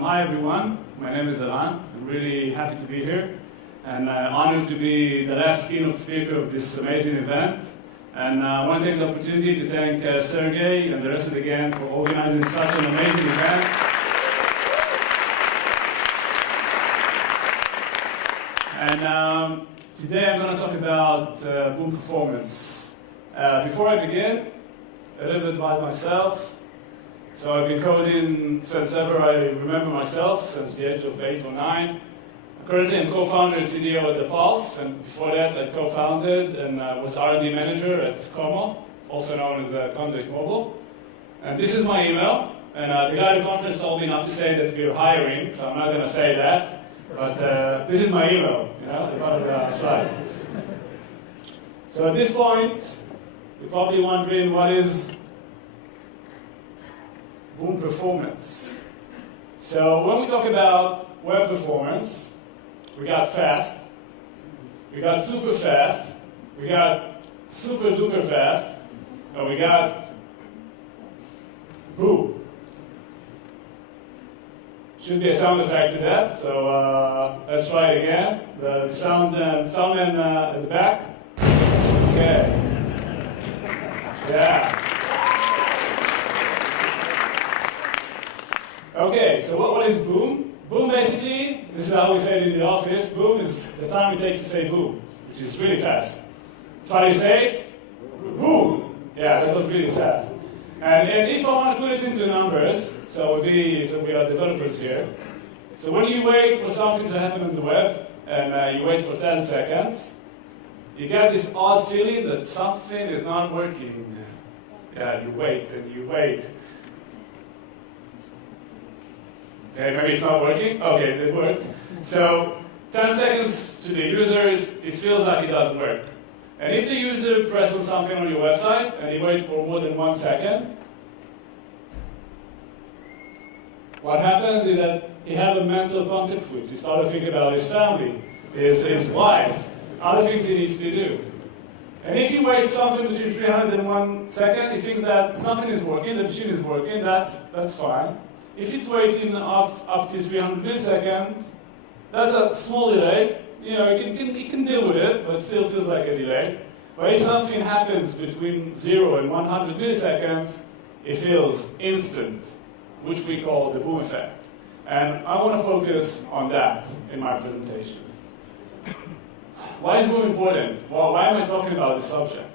Hi everyone, my name is Eran. I'm really happy to be here and honored to be the last keynote speaker of this amazing event. And I want to take the opportunity to thank Sergey and the rest of the gang for organizing such an amazing event. And today I'm going to talk about Boom performance. Before I begin, a little bit about myself. So I've been coding since ever I remember myself, since the age of 8 or 9. Currently I'm co-founder and CDO at The Pulse, and before that I co-founded and was R&D manager at Como, also known as Conduit Mobile. And this is my email, and the guy at the conference told me not to say that we're hiring, so I'm not going to say that. But this is my email, the part of the slide. So at this point, you're probably wondering what is Boom performance. So when we talk about web performance, we got fast, we got super fast, we got super duper fast, and we got boom. Should be a sound effect to that, so let's try it again. The soundman at the back. Okay. Yeah. Okay, so what is boom? Boom basically, this is how we say it in the office, boom is the time it takes to say boom, which is really fast. Try to say it, boom. Yeah, that was really fast. And if I want to put it into numbers, so we are developers here. So when you wait for something to happen on the web, and you wait for 10 seconds, you get this odd feeling that something is not working. Yeah, you wait and you wait. Okay, maybe it's not working? Okay, it works. So 10 seconds to the users, it feels like it doesn't work. And if the user presses something on your website and you wait for more than 1 second, what happens is that he has a mental context switch. He starts to think about his family, his wife, other things he needs to do. And if you wait something between 300 and 1 second, you think that something is working, the machine is working, that's fine. If it's waiting up to 300 milliseconds, that's a small delay. It can deal with it, but it still feels like a delay. But if something happens between 0 and 100 milliseconds, it feels instant, which we call the boom effect. And I want to focus on that in my presentation. Why is boom important? Well, why am I talking about this subject?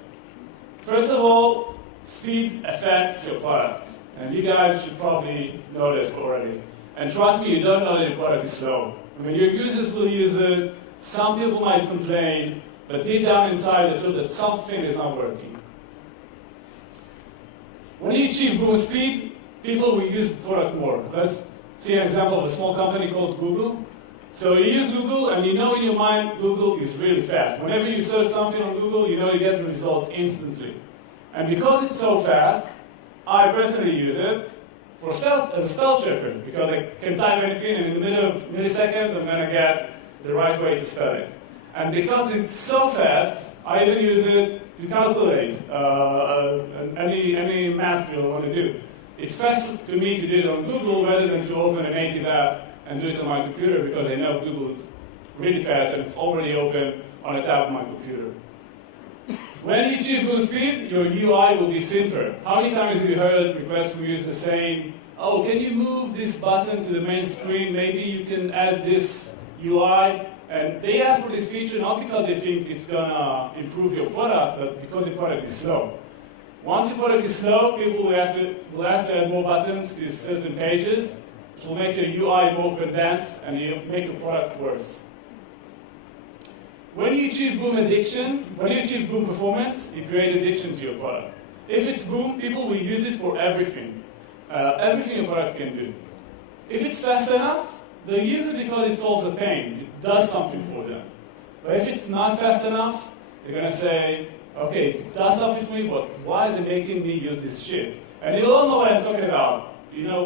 First of all, speed affects your product. And you guys should probably know this already. And trust me, you don't know that your product is slow. I mean, your users will use it, some people might complain, but deep down inside they feel that something is not working. When you achieve boom speed, people will use the product more. Let's see an example of a small company called Google. So you use Google, and you know in your mind Google is really fast. Whenever you search something on Google, you know you get the results instantly. And because it's so fast, I personally use it as a spell checker, because I can type anything and in the middle of milliseconds I'm going to get the right way to spell it. And because it's so fast, I even use it to calculate any math you want to do. It's faster to me to do it on Google rather than to open a native app and do it on my computer, because I know Google is really fast and it's already open on the tab of my computer. When you achieve boom speed, your UI will be simpler. How many times have you heard requests from users saying, oh, can you move this button to the main screen? Maybe you can add this UI. And they ask for this feature not because they think it's going to improve your product, but because your product is slow. Once your product is slow, people will ask to add more buttons to certain pages, which will make your UI more condensed and you make your product worse. When you achieve boom performance, you create addiction to your product. If it's boom, people will use it for everything. Everything your product can do. If it's fast enough, they'll use it because it solves a pain. It does something for them. But if it's not fast enough, they're going to say, okay, it does something for me, but why are they making me use this shit? And you all know what I'm talking about.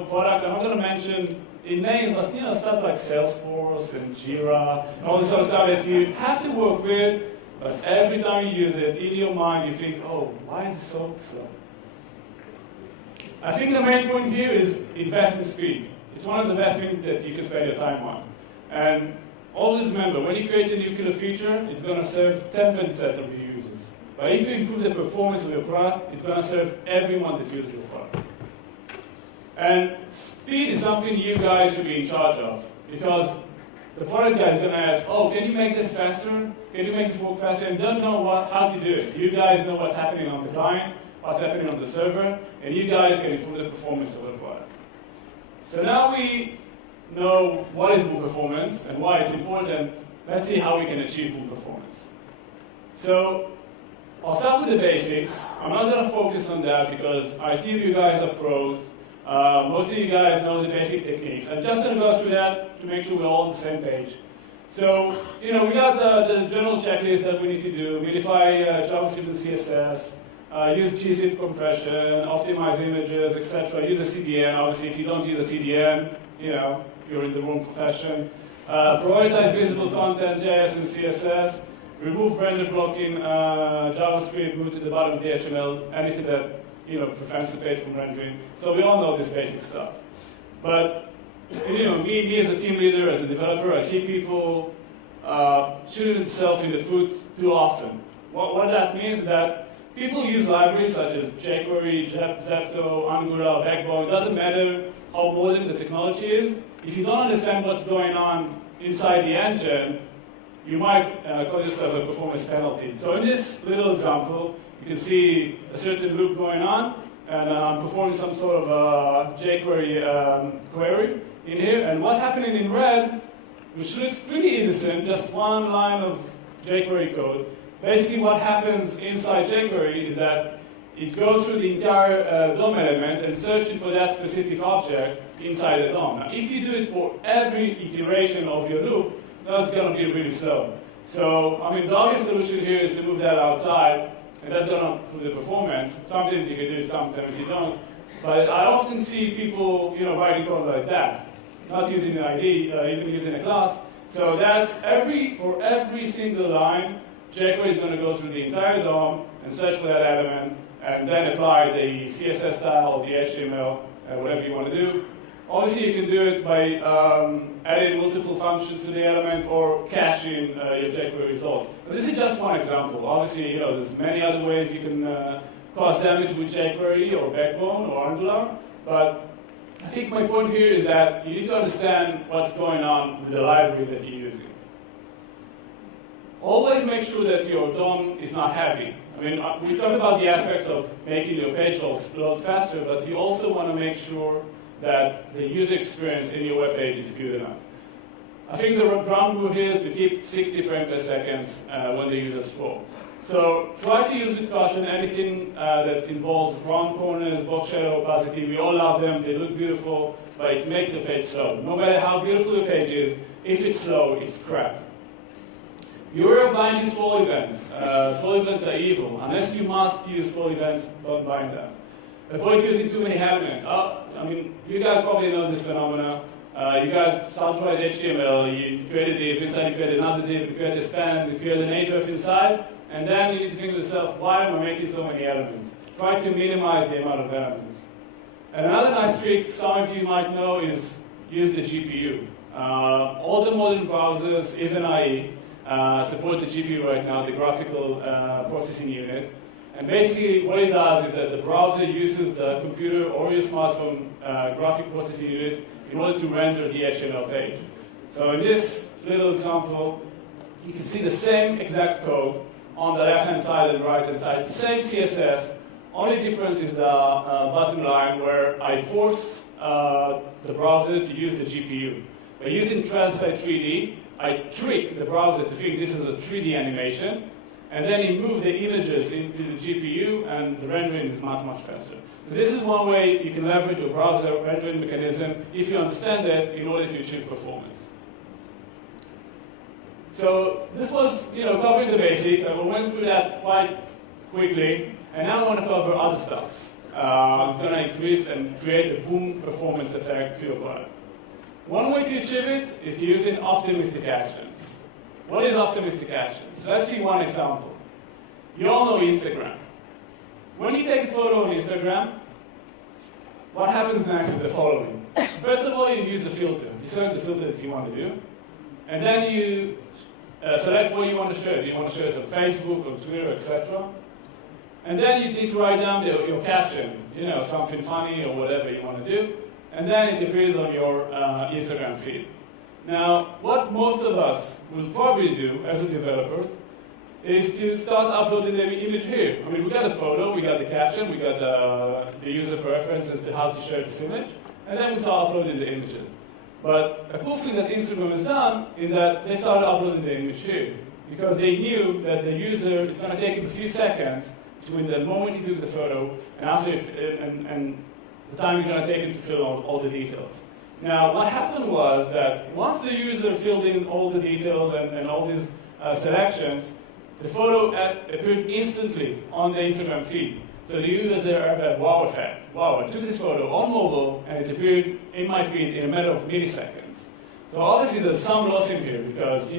Product, I'm not going to mention in names, but stuff like Salesforce and Jira, and all this sort of stuff that you have to work with, but every time you use it, in your mind you think, oh, why is it so slow? I think the main point here is invest in speed. It's one of the best things that you can spend your time on. And always remember, when you create a new killer feature, it's going to serve 10% of your users. But if you improve the performance of your product, it's going to serve everyone that uses your product. And speed is something you guys should be in charge of, because the product guy is going to ask, oh, can you make this faster? Can you make this work faster? And don't know how to do it. You guys know what's happening on the client, what's happening on the server, and you guys can improve the performance of the product. So now we know what is boom performance and why it's important. Let's see how we can achieve boom performance. So I'll start with the basics. I'm not going to focus on that because I see you guys are pros. Most of you guys know the basic techniques. I'm just going to go through that to make sure we're all on the same page. So, we got the general checklist that we need to do: minify JavaScript and CSS, use gzip compression, optimize images, etc. Use a CDN. Obviously, if you don't use a CDN, you're in the wrong profession. Prioritize visible content, JS and CSS. Remove render blocking JavaScript, move to the bottom of the HTML, anything that prevents the page from rendering. So we all know this basic stuff. But me as a team leader, as a developer, I see people shooting themselves in the foot too often. What that means is that people use libraries such as jQuery, Zepto, Angular, Backbone. It doesn't matter how modern the technology is. If you don't understand what's going on inside the engine, you might cause yourself a performance penalty. So in this little example, you can see a certain loop going on, and I'm performing some sort of jQuery query in here. And what's happening in red, which looks pretty innocent, just one line of jQuery code. Basically what happens inside jQuery is that it goes through the entire DOM element and searching for that specific object inside the DOM. Now, if you do it for every iteration of your loop, that's going to be really slow. So, the obvious solution here is to move that outside, and that's going to improve the performance. Sometimes you can do it, sometimes you don't. But I often see people, writing code like that, not using an ID, even using a class. So that's for every single line, jQuery is going to go through the entire DOM and search for that element, and then apply the CSS style or the HTML, whatever you want to do. Obviously, you can do it by adding multiple functions to the element or caching your jQuery results. But this is just one example. Obviously, there's many other ways you can cause damage with jQuery or Backbone or Angular. But I think my point here is that you need to understand what's going on with the library that you're using. Always make sure that your DOM is not heavy. We talked about the aspects of making your page load faster, but you also want to make sure that the user experience in your web page is good enough. I think the ground rule here is to keep 60 frames per second when the user scrolls. So try to use with caution anything that involves round corners, box shadow, opacity. We all love them, they look beautiful, but it makes the page slow. No matter how beautiful your page is, if it's slow, it's crap. Beware of binding scroll events. Scroll events are evil. Unless you must use scroll events, don't bind them. Avoid using too many elements. You guys probably know this phenomena. You guys subtried HTML, you create a div, inside you create another div, you create a span, you create an href inside, and then you need to think to yourself, why am I making so many elements? Try to minimize the amount of elements. And another nice trick some of you might know is use the GPU. All the modern browsers, even IE, support the GPU right now, the graphical processing unit. And basically what it does is that the browser uses the computer or your smartphone graphic processing unit in order to render the HTML page. So in this little example, you can see the same exact code on the left-hand side and the right-hand side, same CSS. Only difference is the bottom line where I force the browser to use the GPU. By using Translate 3D, I trick the browser to think this is a 3D animation, and then you move the images into the GPU, and the rendering is much, much faster. So this is one way you can leverage your browser rendering mechanism if you understand it in order to achieve performance. So this was, covering the basic. We went through that quite quickly, and now I want to cover other stuff. It's going to increase and create a boom performance effect to your product. One way to achieve it is using optimistic actions. What is optimistic actions? So let's see one example. You all know Instagram. When you take a photo on Instagram, what happens next is the following. First of all, you use the filter. You select the filter that you want to do. And then you select what you want to share. Do you want to share it on Facebook or Twitter, etc.? And then you need to write down your caption, something funny or whatever you want to do. And then it appears on your Instagram feed. Now, what most of us will probably do as a developer is to start uploading the image here. I mean, we got the photo, we got the caption, we got the user preference as to how to share this image, and then we start uploading the images. But a cool thing that Instagram has done is that they started uploading the image here, because they knew that the user, it's going to take him a few seconds between the moment he took the photo and after and the time you're going to take him to fill all the details. Now, what happened was that once the user filled in all the details and all these selections, the photo appeared instantly on the Instagram feed. So the users there have a wow effect. Wow, I took this photo on mobile and it appeared in my feed in a matter of milliseconds. So obviously there's some loss in here because,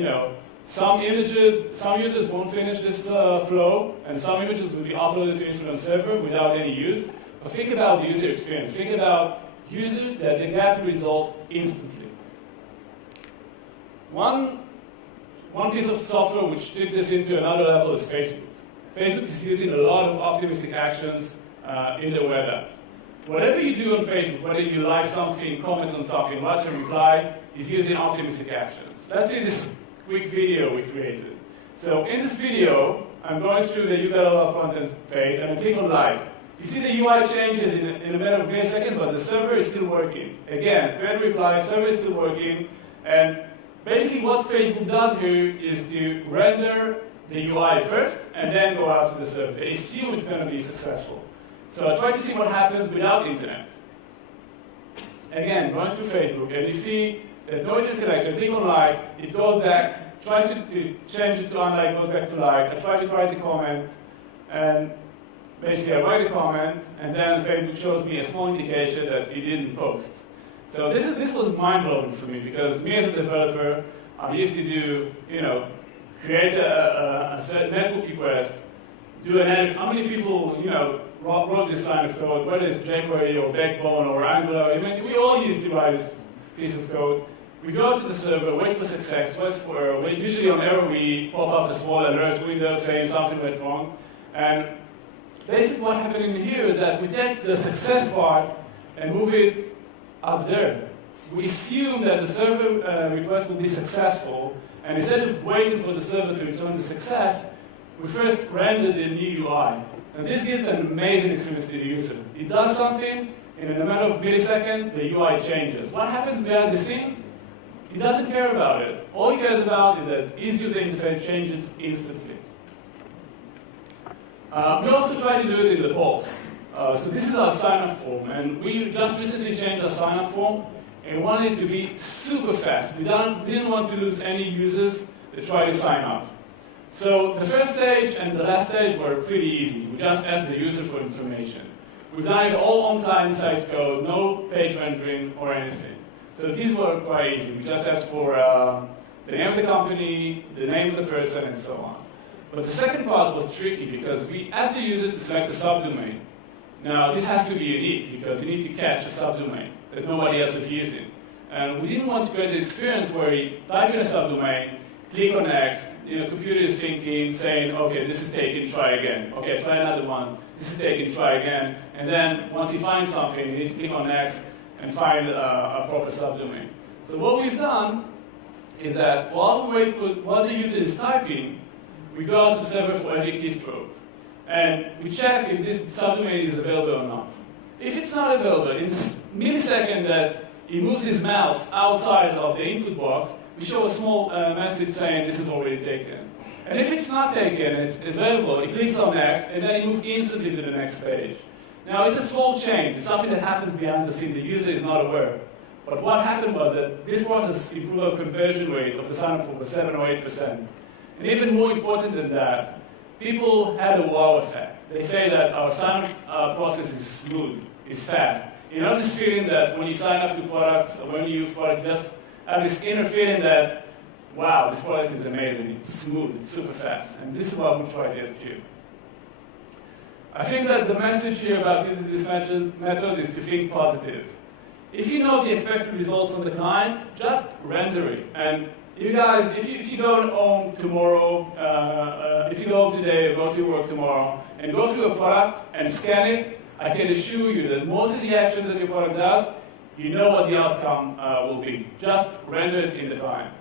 some users won't finish this flow and some images will be uploaded to Instagram server without any use. But think about the user experience. Think about users that they get the result instantly. One piece of software which took this into another level is Facebook. Facebook is using a lot of optimistic actions in the web app. Whatever you do on Facebook, whether you like something, comment on something, watch and reply, is using optimistic actions. Let's see this quick video we created. So in this video, I'm going through the YGLF content page and I click on like. You see the UI changes in a matter of milliseconds, but the server is still working. Again, thread reply, server is still working, and basically what Facebook does here is to render the UI first and then go out to the server. They assume it's going to be successful. So I try to see what happens without internet. Again, going to Facebook, and you see that no internet connection. Click on like, it goes back, tries to change it to unlike, goes back to like. I try to write a comment, and basically I write a comment, and then Facebook shows me a small indication that it didn't post. So this was mind-blowing for me, because me as a developer, I used to do, create a network request, do an edit. How many people, wrote this line of code, whether it's jQuery or Backbone or Angular? I mean, we all used to write this piece of code. We go to the server, wait for success, wait for error. Usually on error, we pop up a small alert window saying something went wrong. And basically what happened in here is that we take the success part and move it up there. We assume that the server request will be successful, and instead of waiting for the server to return the success, we first render the new UI. And this gives an amazing experience to the user. It does something, and in a matter of milliseconds, the UI changes. What happens behind the scenes? He doesn't care about it. All he cares about is that his user interface changes instantly. We also try to do it in the polls. So this is our sign-up form, and we just recently changed our sign-up form and wanted it to be super fast. We didn't want to lose any users that try to sign up. So the first stage and the last stage were pretty easy. We just asked the user for information. We've done it all on client-side code, no page rendering or anything. So these were quite easy. We just asked for the name of the company, the name of the person, and so on. But the second part was tricky because we asked the user to select a subdomain. Now, this has to be unique because you need to catch a subdomain that nobody else is using. And we didn't want to create an experience where you type in a subdomain, click on next, computer is thinking, saying, okay, this is taken, try again. Okay, try another one, this is taken, try again. And then once you find something, you need to click on next and find a proper subdomain. So what we've done is that while we wait for what the user is typing, we go out to the server for every keystroke. And we check if this subdomain is available or not. If it's not available, in the millisecond that he moves his mouse outside of the input box, we show a small message saying this is already taken. And if it's not taken, it's available, he clicks on next, and then he moves instantly to the next page. Now, it's a small change. It's something that happens behind the scene. The user is not aware. But what happened was that this process improved our conversion rate of the sign-up form by 7 or 8%. And even more important than that, people had a wow effect. They say that our sign-up process is smooth, is fast. You know this feeling that when you sign up to products or when you use products, just have this inner feeling that, wow, this product is amazing, it's smooth, it's super fast. And this is what we try to achieve. I think that the message here about using this method is to think positive. If you know the expected results on the client, just render it. And you guys, if you go home tomorrow, if you go home today or go to work tomorrow and go through a product and scan it, I can assure you that most of the actions that your product does, you know what the outcome will be. Just render it in the client.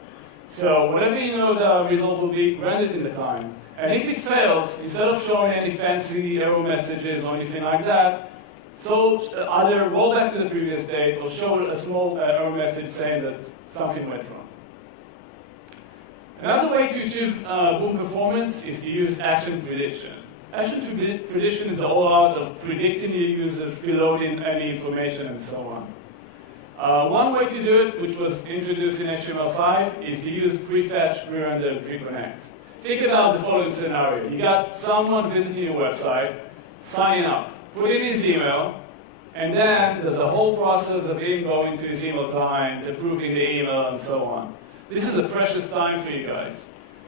So whenever you know the result will be, render it in the client. And if it fails, instead of showing any fancy error messages or anything like that, so either roll back to the previous state or show a small error message saying that something went wrong. Another way to achieve boom performance is to use action prediction. Action prediction is the whole art of predicting your users, preloading any information, and so on. One way to do it, which was introduced in HTML5, is to use prefetch, pre-render, and pre-connect. Think about the following scenario. You got someone visiting your website, signing up, put in his email, and then there's a whole process of him going to his email client, approving the email, and so on. This is a precious time for you guys.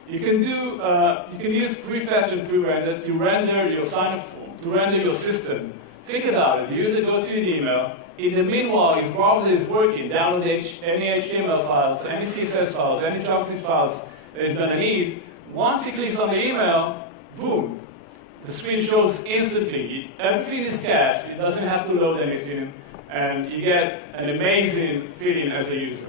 You can use prefetch and pre-render to render your sign-up form, to render your system. Think about it. The user goes to an email. In the meanwhile, his browser is working, download any HTML files, any CSS files, any JavaScript files that he's going to need. Once he clicks on the email, boom, the screen shows instantly. Everything is cached. It doesn't have to load anything, and you get an amazing feeling as a user.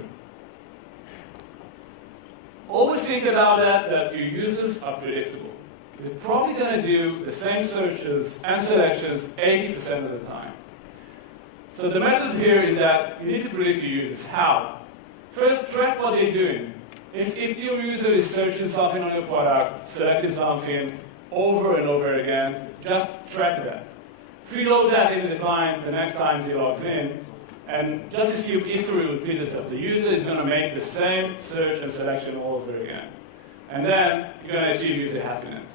Always think about that your users are predictable. They're probably going to do the same searches and selections 80% of the time. So the method here is that you need to predict your users. How? First, track what they're doing. If your user is searching something on your product, selecting something over and over again, just track that. Preload that into the client the next time he logs in, and just assume history will repeat itself. The user is going to make the same search and selection all over again. And then you're going to achieve user happiness.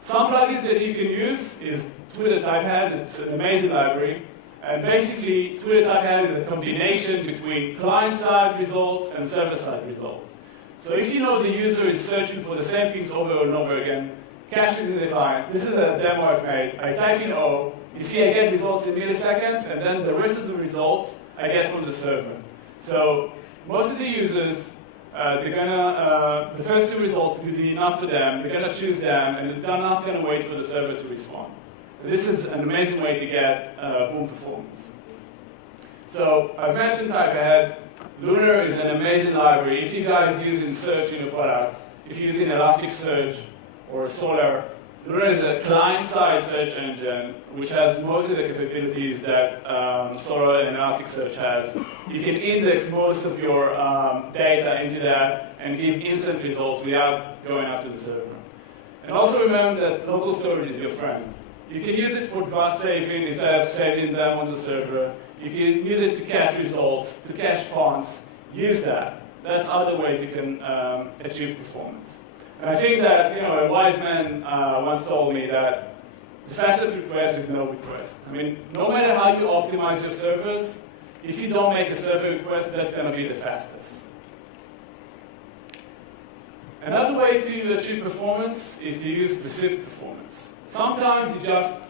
Some plugins that you can use is Twitter Typehead. It's an amazing library. And basically, Twitter Typehead is a combination between client-side results and server-side results. So if you know the user is searching for the same things over and over again, cache it in the client. This is a demo I've made. I type in O. You see I get results in milliseconds, and then the rest of the results I get from the server. So most of the users, the first two results will be enough for them. They're going to choose them, and they're not going to wait for the server to respond. So this is an amazing way to get boom performance. So I've mentioned Typehead. Lunar is an amazing library. If you guys are using search in your product, if you're using Elasticsearch or Solar, Lunar is a client-side search engine which has most of the capabilities that Solar and Elasticsearch has. You can index most of your data into that and give instant results without going out to the server. And also remember that local storage is your friend. You can use it for draft saving instead of saving them on the server. You can use it to cache results, to cache fonts. Use that. That's other ways you can achieve performance. And I think that a wise man once told me that the fastest request is no request. I mean, no matter how you optimize your servers, if you don't make a server request, that's going to be the fastest. Another way to achieve performance is to use specific performance. Sometimes you just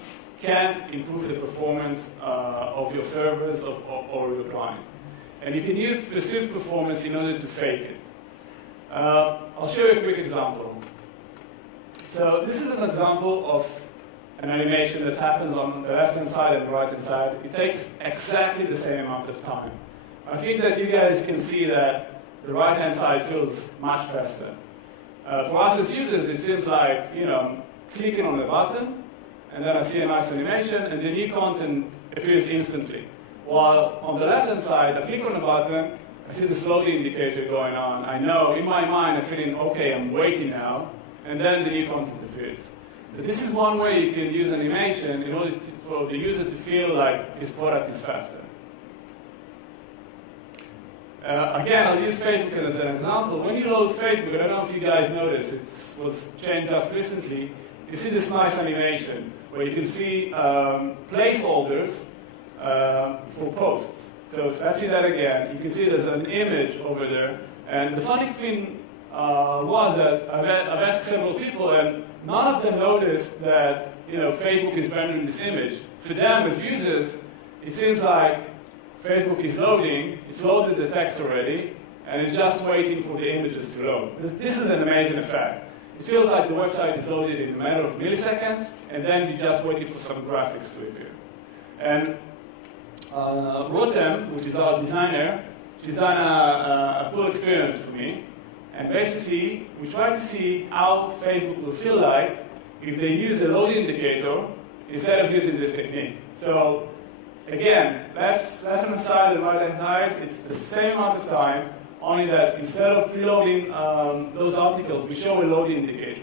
can't improve the performance of your servers or your client. And you can use specific performance in order to fake it. I'll show you a quick example. So this is an example of an animation that happens on the left-hand side and the right-hand side. It takes exactly the same amount of time. I think that you guys can see that the right-hand side feels much faster. For us as users, it seems like, clicking on the button, and then I see a nice animation, and the new content appears instantly. While on the left-hand side, I click on the button, I see the loading indicator going on. I know, in my mind, I'm feeling, okay, I'm waiting now, and then the new content appears. But this is one way you can use animation in order for the user to feel like his product is faster. Again, I'll use Facebook as an example. When you load Facebook, I don't know if you guys noticed, it was changed just recently, you see this nice animation where you can see placeholders for posts. So let's see that again. You can see there's an image over there. And the funny thing was that I've asked several people, and none of them noticed that Facebook is rendering this image. For them as users, it seems like Facebook is loading, it's loaded the text already, and it's just waiting for the images to load. This is an amazing effect. It feels like the website is loaded in a matter of milliseconds, and then you're just waiting for some graphics to appear. And Rotem, which is our designer, she's done a cool experiment for me. And basically, we try to see how Facebook will feel like if they use a load indicator instead of using this technique. So again, left-hand side and right-hand side, it's the same amount of time, only that instead of preloading those articles, we show a load indicator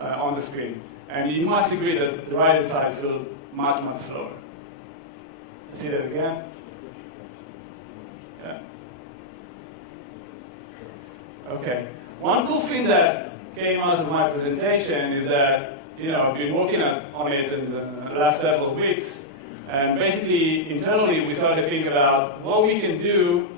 on the screen. And you must agree that the right-hand side feels much, much slower. See that again? Yeah. Okay. One cool thing that came out of my presentation is that, I've been working on it in the last several weeks, and basically, internally, we started to think about what we can do,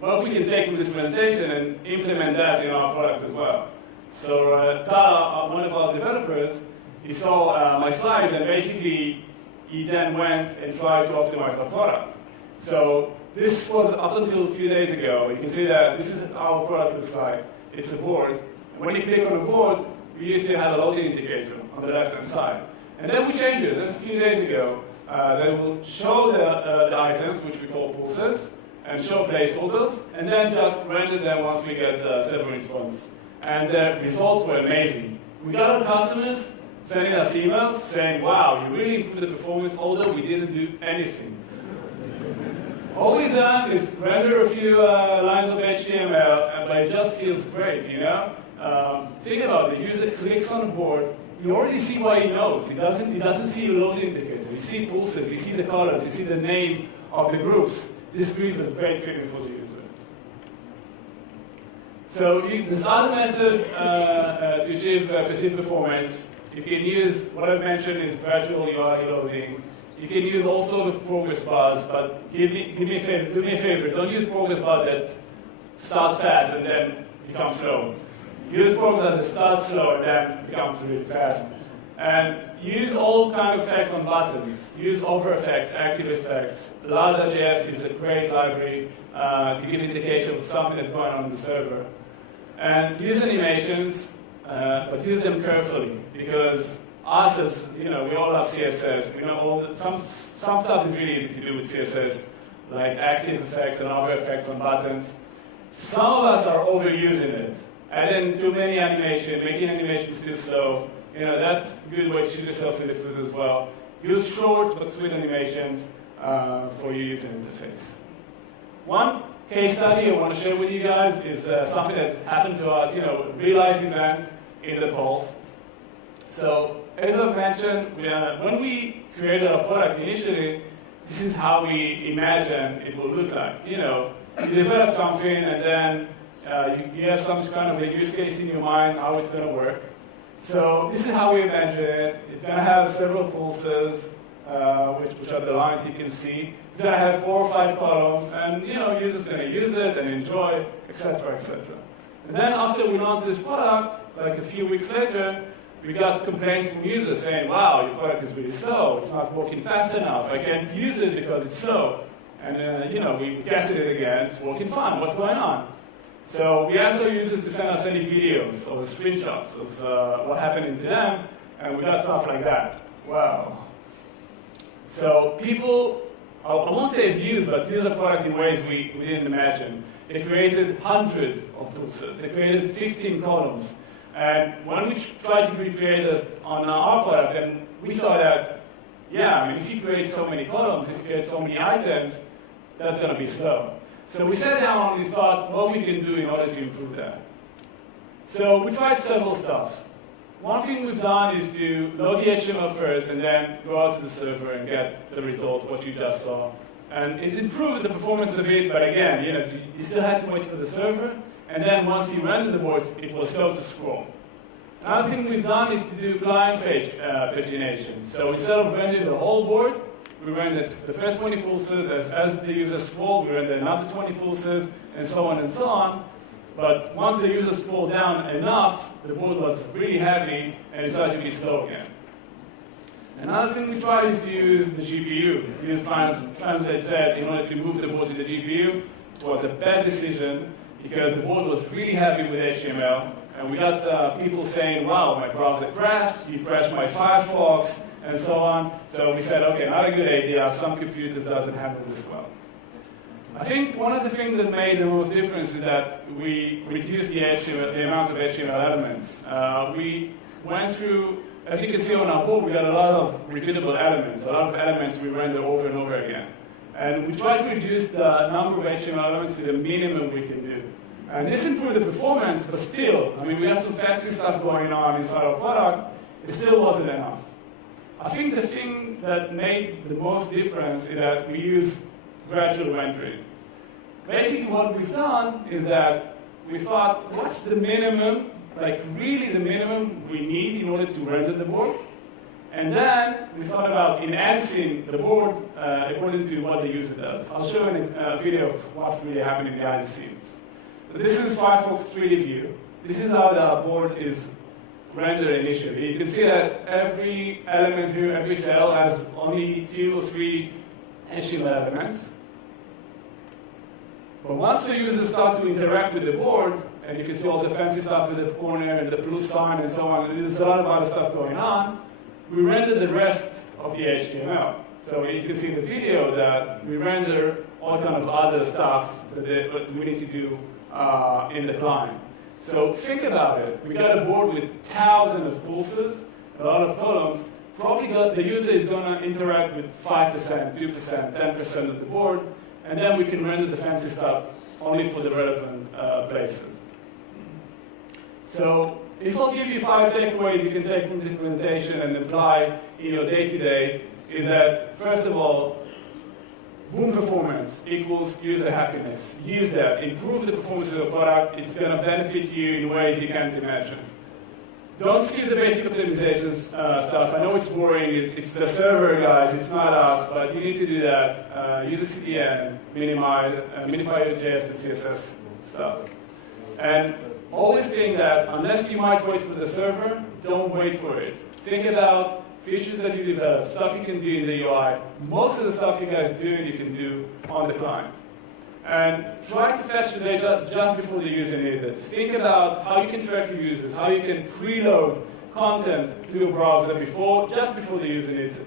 what we can take from this presentation and implement that in our product as well. So Tara, one of our developers, he saw my slides, and basically, he then went and tried to optimize our product. So this was up until a few days ago. You can see that this is how our product looks like. It's a board. And when you click on a board, we used to have a loading indicator on the left-hand side. And then we changed it. Just a few days ago, they will show the items, which we call pulses, and show placeholders, and then just render them once we get the server response. And the results were amazing. We got our customers sending us emails saying, wow, you really improved the performance, although we didn't do anything. All we've done is render a few lines of HTML, but it just feels great, Think about it. The user clicks on the board. You already see what he knows. He doesn't see a load indicator. You see pulses. You see the colors. You see the name of the groups. This group is a great feeling for the user. So this other method to achieve perceived performance, you can use what I've mentioned is gradual UI loading. You can use all sorts of progress bars, but do me a favor, don't use progress bars that start fast and then become slow. Use progress that start slow and then becomes really fast. And use all kinds of effects on buttons. Use over effects, active effects. Lambda.js is a great library to give indication of something that's going on the server. And use animations, but use them carefully, because us as, we all love CSS. We know some stuff is really easy to do with CSS, like active effects and other effects on buttons. Some of us are overusing it. Adding too many animation, making animations too slow. That's a good way to shoot yourself in the foot as well. Use short but sweet animations for your user interface. One case study I want to share with you guys is something that happened to us, a real-life event in the Pulse. So, as I've mentioned, when we created our product initially, this is how we imagined it will look like. You develop something and then you have some kind of a use case in your mind, how it's going to work. So this is how we imagine it. It's going to have several pulses, which are the lines you can see. It's going to have 4 or 5 columns, and users going to use it and enjoy, etc., etc. And then after we launched this product, like a few weeks later, we got complaints from users saying, wow, your product is really slow. It's not working fast enough. I can't use it because it's slow. And we tested it again. It's working fine. What's going on? So we asked our users to send us any videos or screenshots of what happened to them, and we got stuff like that. Wow. So people, I won't say abuse, but use our product in ways we didn't imagine. They created hundreds of pulses. They created 15 columns. And when we tried to recreate it on our product, and we saw that, if you create so many columns, if you create so many items, that's going to be slow. So we sat down and we thought what we can do in order to improve that. So we tried several stuff. One thing we've done is to load the HTML first and then go out to the server and get the result, what you just saw. And it improved the performance a bit, but again, you still had to wait for the server. And then once you rendered the boards, it was slow to scroll. Another thing we've done is to do client page pagination. So instead of rendering the whole board, we rendered the first 20 pulses. As the user scrolled, we rendered another 20 pulses, and so on and so on. But once the user scrolled down enough, the board was really heavy and it started to be slow again. Another thing we tried is to use the GPU. Use Translate said in order to move the board to the GPU. It was a bad decision because the board was really heavy with HTML. And we got people saying, wow, my browser crashed, you crashed my Firefox, and so on. So we said, okay, not a good idea. Some computers doesn't handle this well. I think one of the things that made the most difference is that we reduced the amount of HTML elements. We went through, as you can see on our board, we got a lot of repeatable elements, a lot of elements we render over and over again. And we tried to reduce the number of HTML elements to the minimum we can do. And this improved the performance, but still, I mean, we had some fancy stuff going on inside our product. It still wasn't enough. I think the thing that made the most difference is that we use gradual rendering. Basically, what we've done is that we thought, what's the minimum, like really the minimum we need in order to render the board? And then we thought about enhancing the board according to what the user does. I'll show you a video of what's really happening behind the scenes. So this is Firefox 3D view. This is how the board is rendered initially. You can see that every element here, every cell has only 2 or 3 HTML elements. But once the users start to interact with the board, and you can see all the fancy stuff in the corner and the plus sign and so on, and there's a lot of other stuff going on, we render the rest of the HTML. So you can see in the video that we render all kind of other stuff that we need to do in the client. So think about it. We got a board with thousands of pulses, a lot of columns. Probably the user is going to interact with 5%, 2%, 10% of the board, and then we can render the fancy stuff only for the relevant places. So if I'll give you 5 takeaways you can take from this presentation and apply in your day-to-day, is that, first of all, boom performance equals user happiness. Use that. Improve the performance of the product. It's going to benefit you in ways you can't imagine. Don't skip the basic optimization stuff. I know it's boring. It's the server, guys. It's not us. But you need to do that. Use the CDN. Minify your JS and CSS stuff. And always think that unless you might wait for the server, don't wait for it. Think about features that you develop, stuff you can do in the UI. Most of the stuff you guys do, you can do on the client. And try to fetch the data just before the user needs it. Think about how you can track your users, how you can preload content to your browser just before the user needs it.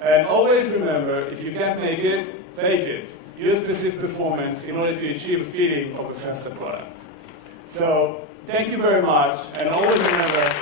And always remember, if you can't make it, fake it. Use specific performance in order to achieve a feeling of a faster product. So, thank you very much, and always remember,